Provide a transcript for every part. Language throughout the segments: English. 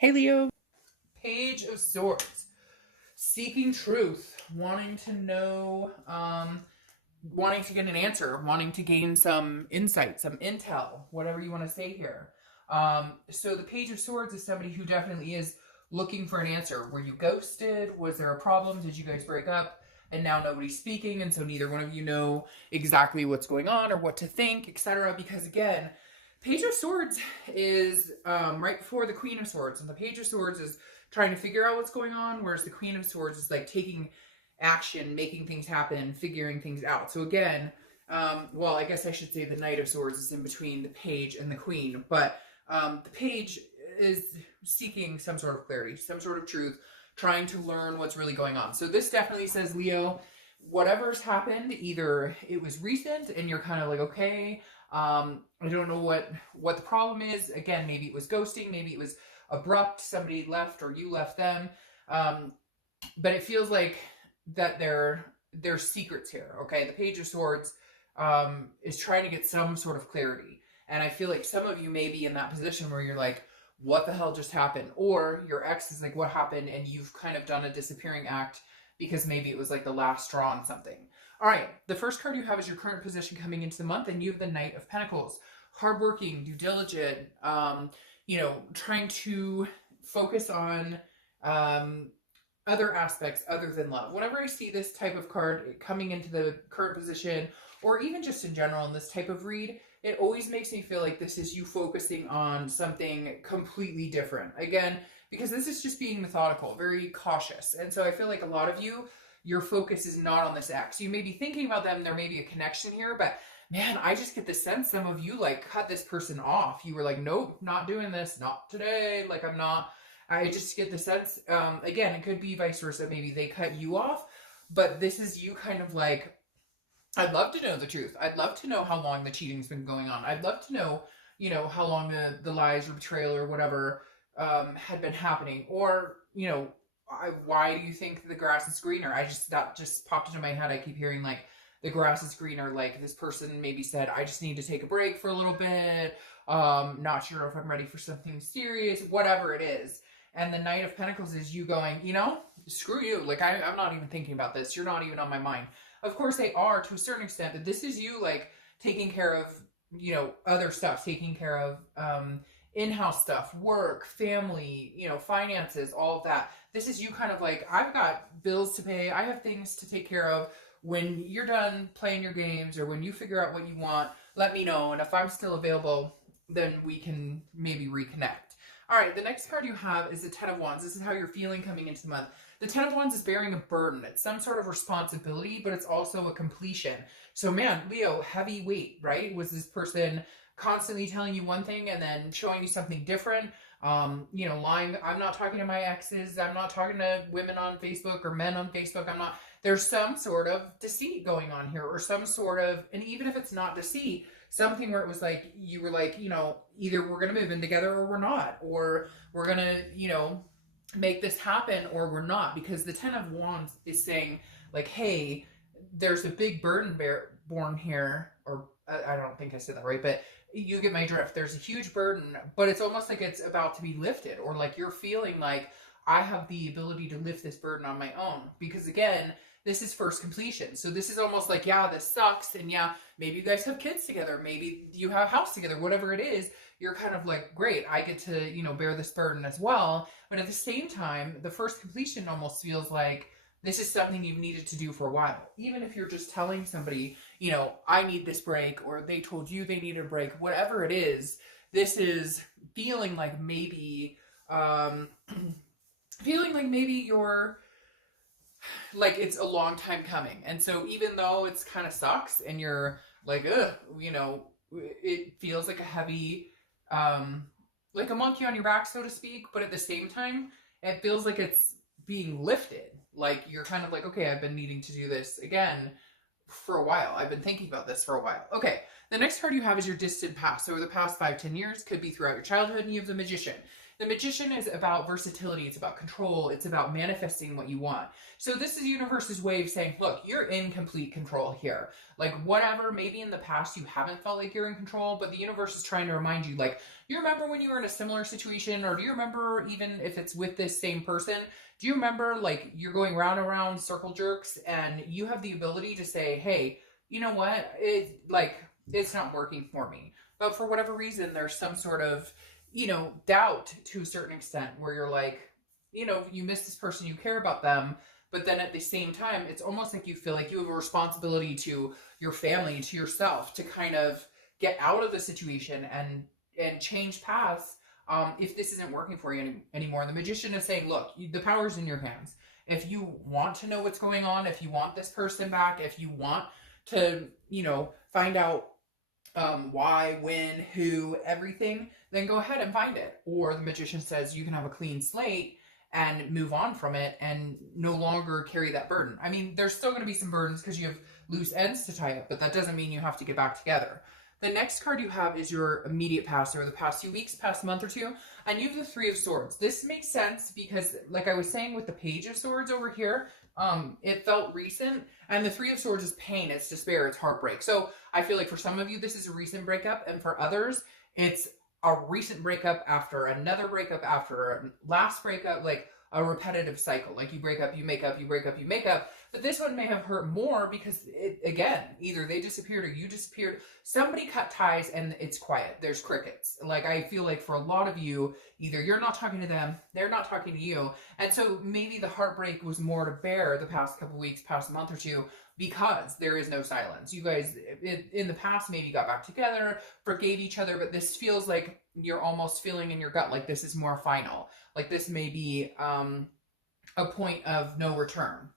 Hey Leo. Page of Swords. Seeking truth, wanting to know, wanting to get an answer, wanting to gain some insight, some intel, whatever you want to say here. So the Page of Swords is somebody who definitely is looking for an answer. Were you ghosted? Was there a problem? Did you guys break up? And now nobody's speaking, and so neither one of you know exactly what's going on or what to think, etc. Because again, Page of Swords is right before the Queen of Swords, and the Page of Swords is trying to figure out what's going on, whereas the Queen of Swords is like taking action, making things happen, figuring things out. So again, well, I guess I should say the Knight of Swords is in between the Page and the Queen, but the Page is seeking some sort of clarity, some sort of truth, trying to learn what's really going on. So this definitely says, Leo, whatever's happened, either it was recent and you're kind of like, okay, I don't know what the problem is. Again, maybe it was ghosting, maybe it was abrupt, somebody left or you left them. But it feels like that there's secrets here, okay? The Page of Swords is trying to get some sort of clarity. And I feel like some of you may be in that position where you're like, what the hell just happened? Or your ex is like, what happened? And you've kind of done a disappearing act because maybe it was like the last straw on something. All right, the first card you have is your current position coming into the month, and you have the Knight of Pentacles. Hardworking, due diligent, trying to focus on other aspects other than love. Whenever I see this type of card coming into the current position, or even just in general in this type of read, it always makes me feel like this is you focusing on something completely different. Again, because this is just being methodical, very cautious. And so I feel like a lot of you, your focus is not on this ex. You may be thinking about them, there may be a connection here, but man, I just get the sense some of you like cut this person off. You were like, nope, not doing this, not today, like I'm not. I just get the sense, again, it could be vice versa. Maybe they cut you off, but this is you kind of like, I'd love to know the truth. I'd love to know how long the cheating's been going on. I'd love to know, how long the lies or betrayal or whatever had been happening. Or, why do you think the grass is greener? That just popped into my head. I keep hearing like the grass is greener. Like this person maybe said, I just need to take a break for a little bit. Not sure if I'm ready for something serious, whatever it is. And the Knight of Pentacles is you going, screw you. Like I'm not even thinking about this. You're not even on my mind. Of course they are to a certain extent, but this is you like taking care of, other stuff, taking care of in-house stuff, work, family, finances, all of that. This is you kind of like, I've got bills to pay. I have things to take care of. When you're done playing your games or when you figure out what you want, let me know. And if I'm still available, then we can maybe reconnect. All right, the next card you have is the Ten of Wands. This is how you're feeling coming into the month. The Ten of Wands is bearing a burden. It's some sort of responsibility, but it's also a completion. So man, Leo, heavy weight, right? Was this person constantly telling you one thing and then showing you something different? Lying. I'm not talking to my exes. I'm not talking to women on Facebook or men on Facebook. There's some sort of deceit going on here, or some sort of, and even if it's not deceit, something where it was like, you were like, either we're going to move in together or we're not, or we're going to, make this happen or we're not, because the Ten of Wands is saying like, hey, there's a big burden born here, or I don't think I said that right, but you get my drift. There's a huge burden, but it's almost like it's about to be lifted, or like you're feeling like I have the ability to lift this burden on my own, because again, this is first completion. So this is almost like, yeah, this sucks. And yeah, maybe you guys have kids together. Maybe you have a house together, whatever it is, you're kind of like, great, I get to, bear this burden as well. But at the same time, the first completion almost feels like this is something you've needed to do for a while. Even if you're just telling somebody, I need this break, or they told you they needed a break, whatever it is, this is feeling like maybe, you're, like it's a long time coming. And so even though it's kind of sucks and you're like, ugh, it feels like a heavy, like a monkey on your back, so to speak. But at the same time, it feels like it's being lifted. Like you're kind of like, okay, I've been needing to do this again for a while. I've been thinking about this for a while. Okay, the next card you have is your distant past. So over the past 5-10 years, could be throughout your childhood, and you have the Magician. The Magician is about versatility. It's about control. It's about manifesting what you want. So this is universe's way of saying, look, you're in complete control here. Like whatever, maybe in the past you haven't felt like you're in control, but the universe is trying to remind you, like, you remember when you were in a similar situation, or do you remember even if it's with this same person, do you remember like you're going round and round circle jerks and you have the ability to say, hey, you know what? It's not working for me. But for whatever reason, there's some sort of, doubt to a certain extent where you're like, you miss this person, you care about them. But then at the same time, it's almost like you feel like you have a responsibility to your family, to yourself, to kind of get out of the situation and change paths if this isn't working for you anymore. The Magician is saying, look, the power's in your hands. If you want to know what's going on, if you want this person back, if you want to, find out why, when, who, everything, then go ahead and find it. Or the Magician says you can have a clean slate and move on from it and no longer carry that burden. I mean, there's still going to be some burdens because you have loose ends to tie up, but that doesn't mean you have to get back together. The next card you have is your immediate past, or the past few weeks, past month or two, and you have the Three of Swords. This makes sense because, like I was saying with the Page of Swords over here, it felt recent, and the Three of Swords is pain, it's despair, it's heartbreak. So I feel like for some of you, this is a recent breakup, and for others, it's a recent breakup after another breakup after a last breakup, like a repetitive cycle. Like you break up, you make up, you break up, you make up. But this one may have hurt more because, again, either they disappeared or you disappeared. Somebody cut ties and it's quiet. There's crickets. Like I feel like for a lot of you, either you're not talking to them, they're not talking to you. And so maybe the heartbreak was more to bear the past couple weeks, past month or two, because there is no silence. You guys, in the past, maybe got back together, forgave each other, but this feels like you're almost feeling in your gut like this is more final. Like this may be a point of no return.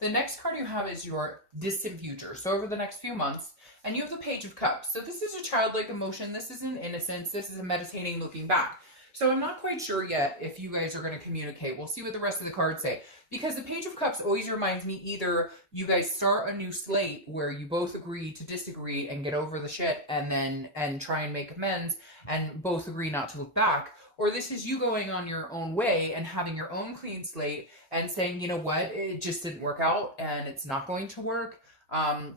The next card you have is your distant future. So over the next few months, and you have the Page of Cups. So this is a childlike emotion. This is an innocence. This is a meditating, looking back. So I'm not quite sure yet if you guys are going to communicate. We'll see what the rest of the cards say. Because the Page of Cups always reminds me either you guys start a new slate where you both agree to disagree and get over the shit and try and make amends and both agree not to look back. Or this is you going on your own way and having your own clean slate and saying, you know what, it just didn't work out and it's not going to work. And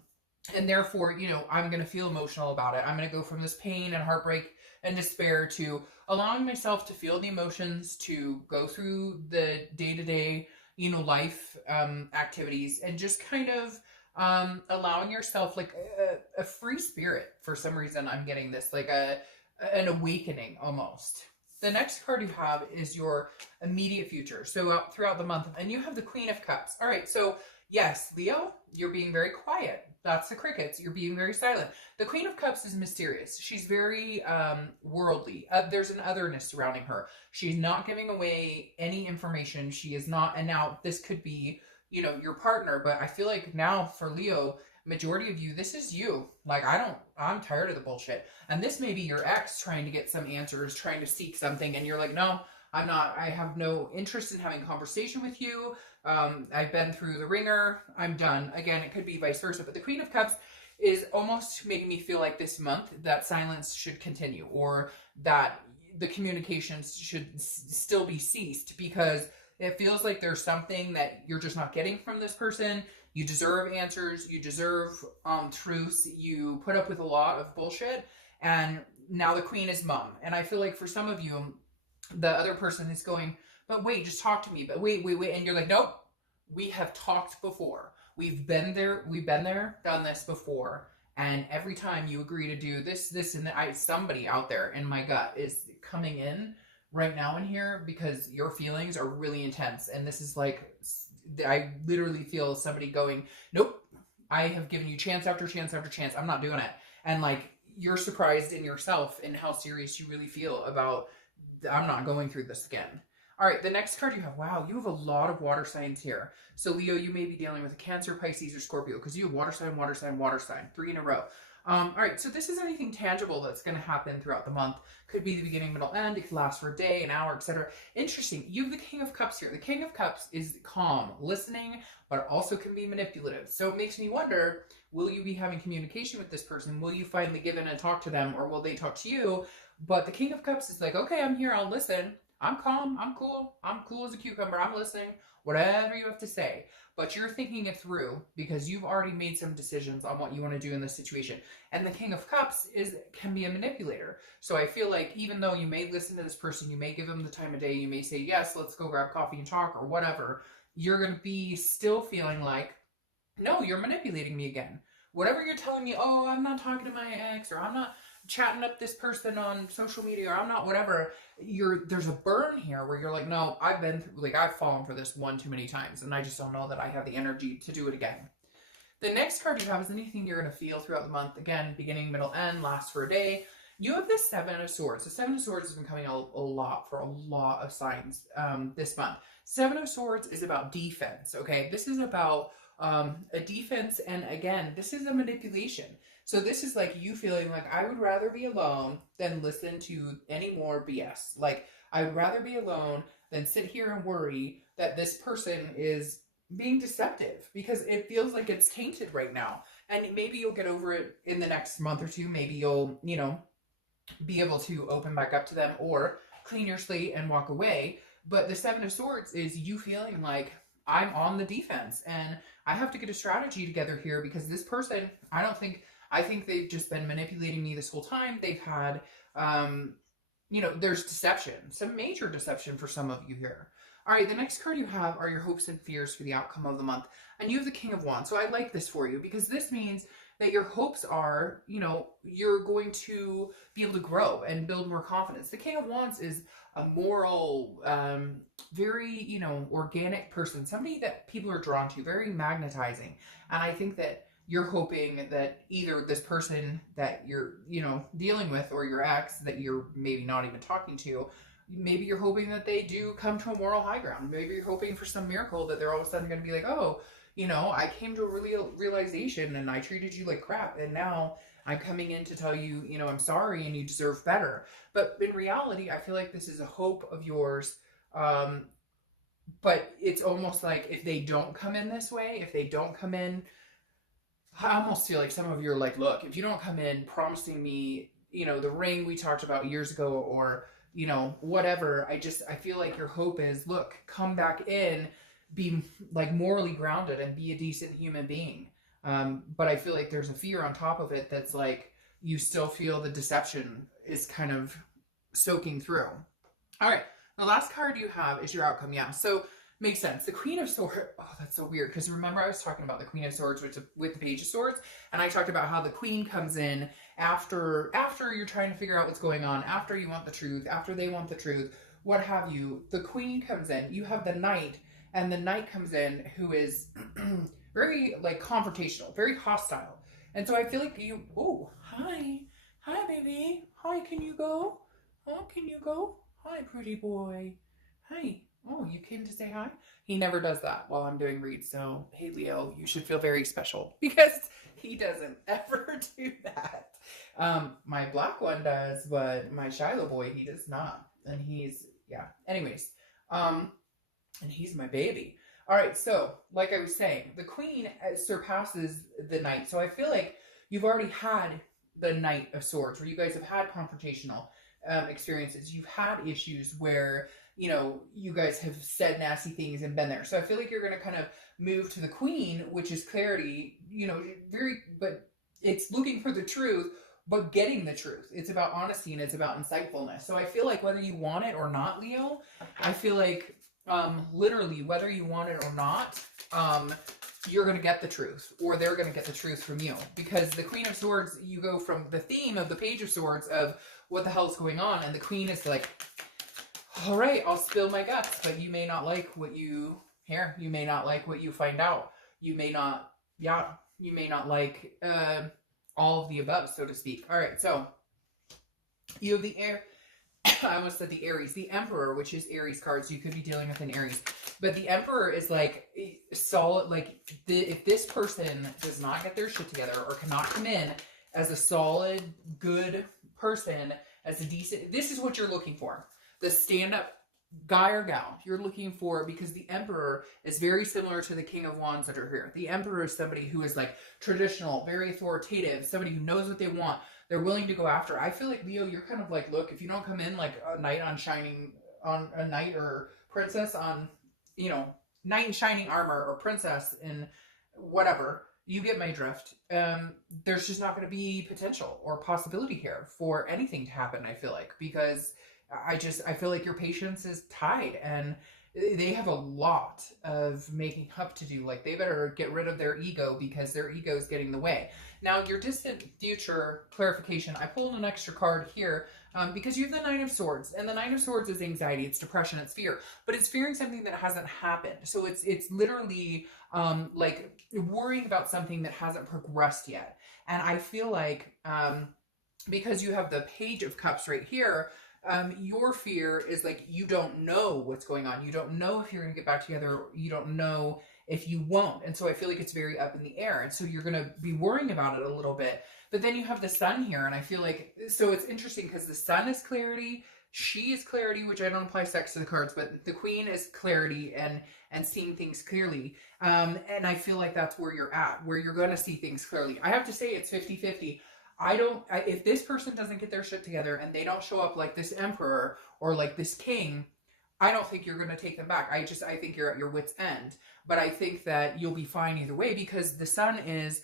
therefore, I'm going to feel emotional about it. I'm going to go from this pain and heartbreak and despair to allowing myself to feel the emotions, to go through the day-to-day, life activities, and just kind of allowing yourself like a free spirit. For some reason, I'm getting this, like an awakening almost. The next card you have is your immediate future. So throughout the month, and you have the Queen of Cups. All right, so yes, Leo, you're being very quiet. That's the crickets. You're being very silent. The Queen of Cups is mysterious. She's very worldly. There's an otherness surrounding her. She's not giving away any information. She is not, and now this could be, your partner, but I feel like now for Leo, majority of you, this is you. Like, I'm tired of the bullshit. And this may be your ex trying to get some answers, trying to seek something, and you're like, no, I'm not. I have no interest in having a conversation with you. I've been through the ringer. I'm done. Again, it could be vice versa. But the Queen of Cups is almost making me feel like this month that silence should continue, or that the communications should still be ceased, because it feels like there's something that you're just not getting from this person. You deserve answers. You deserve truths. You put up with a lot of bullshit. And now the Queen is mum. And I feel like for some of you, the other person is going, but wait, just talk to me. But wait. And you're like, nope, we have talked before. We've been there, done this before. And every time you agree to do this, and somebody out there in my gut is coming in right now in here because your feelings are really intense. And this is like, I literally feel somebody going, nope, I have given you chance after chance after chance. I'm not doing it. And like, you're surprised in yourself and how serious you really feel about, I'm not going through this again. All right, the next card you have, wow, you have a lot of water signs here. So Leo, you may be dealing with a Cancer, Pisces, or Scorpio, because you have water sign, water sign, water sign, 3 in a row. All right, so this is anything tangible that's going to happen throughout the month. Could be the beginning, middle, end. It could last for a day, an hour, etc. Interesting. You have the King of Cups here. The King of Cups is calm, listening, but also can be manipulative. So it makes me wonder, will you be having communication with this person? Will you finally give in and talk to them, or will they talk to you? But the King of Cups is like, okay, I'm here, I'll listen. I'm calm. I'm cool. I'm cool as a cucumber. I'm listening. Whatever you have to say. But you're thinking it through because you've already made some decisions on what you want to do in this situation. And the King of Cups can be a manipulator. So I feel like even though you may listen to this person, you may give them the time of day, you may say, yes, let's go grab coffee and talk or whatever, you're going to be still feeling like, no, you're manipulating me again. Whatever you're telling me, oh, I'm not talking to my ex, or I'm not chatting up this person on social media, or I'm not whatever, there's a burn here where you're like, no, I've fallen for this one too many times, and I just don't know that I have the energy to do it again. The next card you have is anything you're going to feel throughout the month. Again, beginning, middle, end, lasts for a day. You have the Seven of Swords. The Seven of Swords has been coming out a lot for a lot of signs this month. Seven of Swords is about defense, okay? This is about a defense, and again, this is a manipulation. So this is like you feeling like, I would rather be alone than listen to any more BS. Like, I would rather be alone than sit here and worry that this person is being deceptive, because it feels like it's tainted right now. And maybe you'll get over it in the next month or two. Maybe you'll, be able to open back up to them or clean your slate and walk away. But the Seven of Swords is you feeling like, I'm on the defense and I have to get a strategy together here, because this person, I think they've just been manipulating me this whole time. They've had, there's deception, some major deception for some of you here. All right, the next card you have are your hopes and fears for the outcome of the month. And you have the King of Wands. So I like this for you because this means that your hopes are, you're going to be able to grow and build more confidence. The King of Wands is a moral, very, organic person, somebody that people are drawn to, very magnetizing. And I think that you're hoping that either this person that you're, dealing with, or your ex that you're maybe not even talking to, maybe you're hoping that they do come to a moral high ground. Maybe you're hoping for some miracle that they're all of a sudden going to be like, oh, I came to a realization and I treated you like crap. And now I'm coming in to tell you, I'm sorry and you deserve better. But in reality, I feel like this is a hope of yours. But it's almost like if they don't come in this way, if they don't come in, I almost feel like some of you are like, look, if you don't come in promising me, the ring we talked about years ago, or, whatever, I feel like your hope is, look, come back in, be like morally grounded and be a decent human being. But I feel like there's a fear on top of it that's like, you still feel the deception is kind of soaking through. All right. The last card you have is your outcome. Yeah. So makes sense. The Queen of Swords. Oh, that's so weird. Because remember I was talking about the Queen of Swords with the Page of Swords. And I talked about how the Queen comes in after you're trying to figure out what's going on, after you want the truth, after they want the truth, what have you. The Queen comes in. You have the Knight. And the Knight comes in who is very like confrontational, very hostile. And so I feel like hi, baby. Hi, can you go? Oh, can you go? Hi, pretty boy. Hi. Oh, you came to say hi? He never does that while I'm doing reads. So, hey, Leo, you should feel very special because he doesn't ever do that. My black one does, but my Shiloh boy, he does not. And anyways, and he's my baby. All right, so like I was saying, the Queen surpasses the Knight. So I feel like you've already had the Knight of Swords, where you guys have had confrontational experiences. You've had issues where, you guys have said nasty things and been there. So I feel like you're going to kind of move to the Queen, which is clarity, but it's looking for the truth, but getting the truth. It's about honesty and it's about insightfulness. So I feel like whether you want it or not, Leo, I feel like literally whether you want it or not, you're going to get the truth, or they're going to get the truth from you. Because the Queen of Swords, you go from the theme of the Page of Swords of what the hell's going on, and the Queen is like, all right, I'll spill my guts, but you may not like what you hear. You may not like what you find out. You may not like all of the above, so to speak. All right, so you have the I almost said the Aries, the Emperor, which is Aries cards. So you could be dealing with an Aries, but the Emperor is like solid. Like if this person does not get their shit together or cannot come in as a solid, good person, as a decent, this is what you're looking for. The stand-up guy or gal you're looking for, because the Emperor is very similar to the King of Wands that are here. The Emperor is somebody who is like traditional, very authoritative, somebody who knows what they want. They're willing to go after. I feel like, Leo, you're kind of like, look, if you don't come in like a knight on shining on a knight or princess on, you know, knight in shining armor or princess in whatever. You get my drift. There's just not going to be potential or possibility here for anything to happen, I feel like, because I feel like your patience is tied and they have a lot of making up to do. Like, they better get rid of their ego because their ego is getting in the way. Now, your distant future clarification, I pulled an extra card here because you have the Nine of Swords, and the Nine of Swords is anxiety, it's depression, it's fear, but it's fearing something that hasn't happened. So it's literally like worrying about something that hasn't progressed yet. And I feel like because you have the Page of Cups right here, your fear is like, you don't know what's going on. You don't know if you're going to get back together. You don't know if you won't. And so I feel like it's very up in the air. And so you're going to be worrying about it a little bit. But then you have the Sun here. And I feel like, so it's interesting because the Sun is clarity. She is clarity, which I don't apply sex to the cards, but the Queen is clarity and seeing things clearly. And I feel like that's where you're at, where you're going to see things clearly. I have to say it's 50-50. If this person doesn't get their shit together and they don't show up like this emperor or like this king, I don't think you're going to take them back. I think you're at your wit's end. But I think that you'll be fine either way because the Sun is,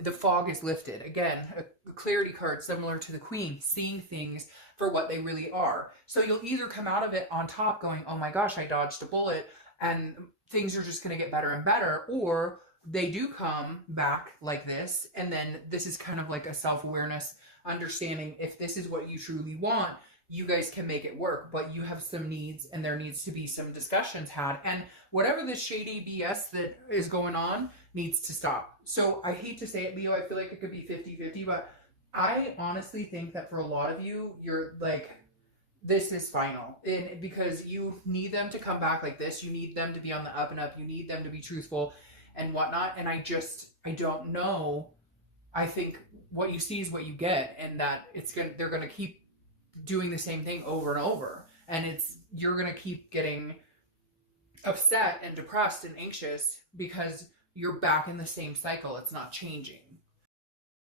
the fog is lifted. Again, a clarity card similar to the Queen, seeing things for what they really are. So you'll either come out of it on top going, oh my gosh, I dodged a bullet and things are just going to get better and better, or they do come back like this, and then this is kind of like a self-awareness, understanding if this is what you truly want, you guys can make it work, but you have some needs, and there needs to be some discussions had, and whatever this shady BS that is going on needs to stop. So I hate to say it, Leo, I feel like it could be 50-50, but I honestly think that for a lot of you, you're like, this is final, and because you need them to come back like this, you need them to be on the up and up, you need them to be truthful and whatnot. And I don't know. I think what you see is what you get, and that they're gonna keep doing the same thing over and over, and you're gonna keep getting upset and depressed and anxious because you're back in the same cycle. It's not changing.